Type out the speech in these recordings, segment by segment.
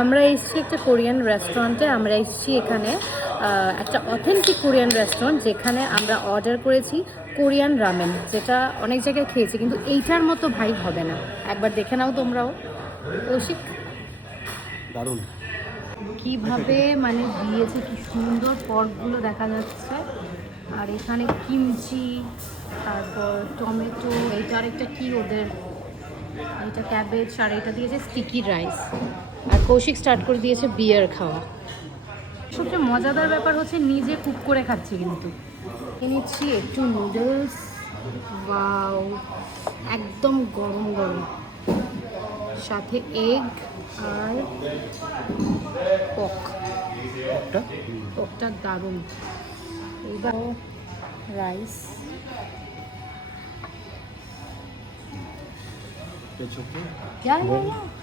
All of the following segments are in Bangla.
আমরা এসেছি একটা কোরিয়ান রেস্টুরেন্টে। আমরা এসেছি এখানে একটা অথেন্টিক কোরিয়ান রেস্টুরেন্ট, যেখানে আমরা অর্ডার করেছি কোরিয়ান রামেন, যেটা অনেক জায়গায় খেয়েছি, কিন্তু এইটার মতো ভাই হবে না। একবার দেখে নাও তোমরাও। কৌশিক, দারুণ। কীভাবে মানে দিয়েছে, কি সুন্দর পর্কগুলো দেখা যাচ্ছে। আর এখানে কিমচি, তারপর টমেটো, এইটা আরেকটা কি ওদের, এটা ক্যাবেজ, আর এটা দিয়েছে স্টিকি রাইস। আর কৌশিক স্টার্ট করে দিয়েছে বিয়ার খাওয়া। সবচেয়ে মজাদার ব্যাপার হচ্ছে নিজে কুক করে খাচ্ছি, কিন্তু নিচ্ছি একটু নুডলস। ওয়াও, একদম গরম গরম, সাথে এগ আর পকটা দারুণ। এইবার rice,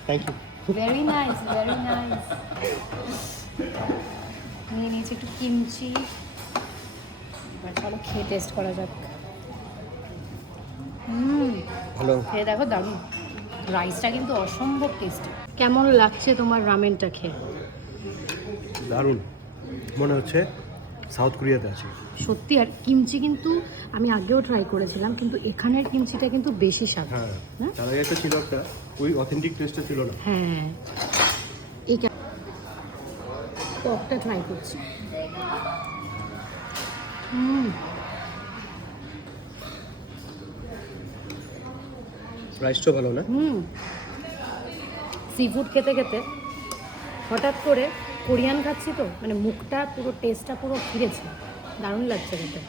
thank you. Very nice, very nice. নিয়ে নিয়েছি একটু কিমচি। এবার চলো খেয়ে টেস্ট করা যাক। ভালো। খেয়ে দেখো, দারুণ। রাইসটা কিন্তু অসম্ভব টেস্টি। কেমন লাগছে তোমার রামেনটা খেয়ে? দারুণ, মনে হচ্ছে সাউথ কোরিয়াতে আছে। সত্যি। আর কিমচি কিন্তু আমি আগেও ট্রাই করেছিলাম, কিন্তু এখানের কিমচিটা কিন্তু বেশি স্বাদ। হ্যাঁ, তার আগে একটা ছিল, একটা ওই অথেন্টিক টেস্টটা ছিল না। হ্যাঁ, এই পকটা ট্রাই করছি। রাইসটাও ভালো না? সি ফুড খেতে খেতে হঠাৎ করে কোরিয়ান খাচ্ছি তো, মানে মুখটা পুরো, টেস্টটা পুরো ফিরেছে। দারুণ লাগছে খেতে।